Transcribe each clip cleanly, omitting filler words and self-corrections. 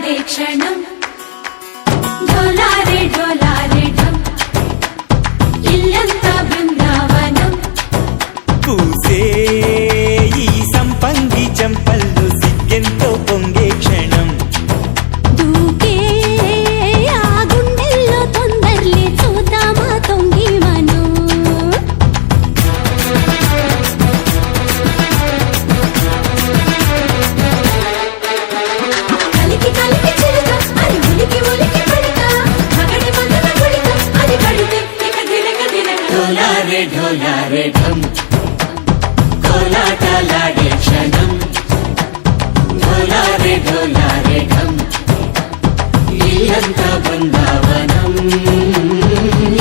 ढोलारे क्षणं ढोलारे ढोलारे ढम इल्लंता बृंदावनं पूसे ఈ సంపంగి చెంపల్లో సిగ్గెంతో పొంగే క్షణం దూకే ఆ గుండెల్లో తొందర్లే చూద్దామా తొంగి మనం కలికి కలికి చిలుక అది ఉలికి ఉలికి పడక మగడి మగన గుడిక అది కడితే ఇక దినక దినక ढोलारे ढोलारे ढम కోలాటలాడే క్షణం ढोलारे ढोलारे ढम ఇల్లంతా బృందావనం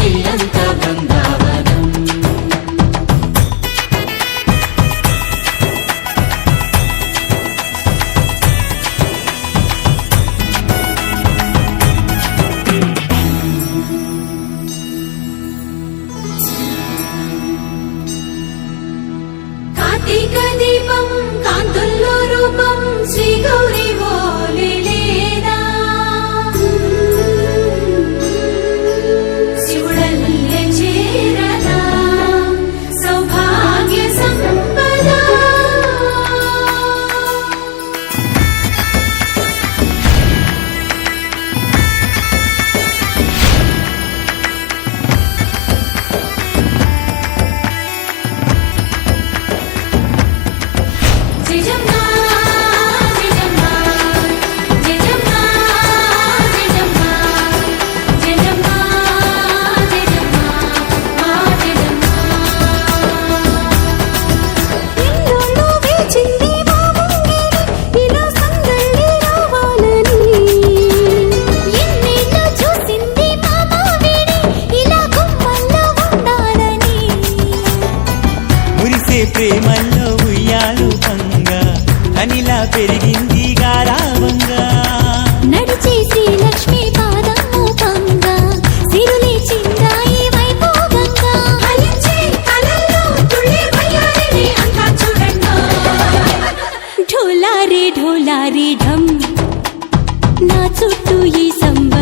ఇల్లంతా బృందావనం కార్తీక దీపం కాంతుల్లో రూపం శ్రీ గౌరీ ఓలే లేదా శివుడల్లే చేరదా సౌభాగ్య సంపద జిజమ్మా జిజమ్మా జిజమ్మా జిజమ్మా జిజమ్మా జిజమ్మా మా జిజమ్మా ఇల్లులో వేచింది మా ముంగిడి ఇలా సందడి రావాలని ఎన్నేళ్ళు చూసింది మా మావిడి ఇలా గుమ్మల్లో ఉండాలని మురిసే ప్రేమల్లో ఉయ్యాలు పంగా అనిలా పెరిగింది గారావంగా నడిచే శ్రీలక్ష్మి పాదము పంగా సిరులే చిందాయి వైభోగంగా ఫలించే కలల్లో తుళ్ళే వయ్యారిని అంతా చూడండి ఢోలారే ఢోలారే ఢమ్ నా చుట్టూ ఈ సంబ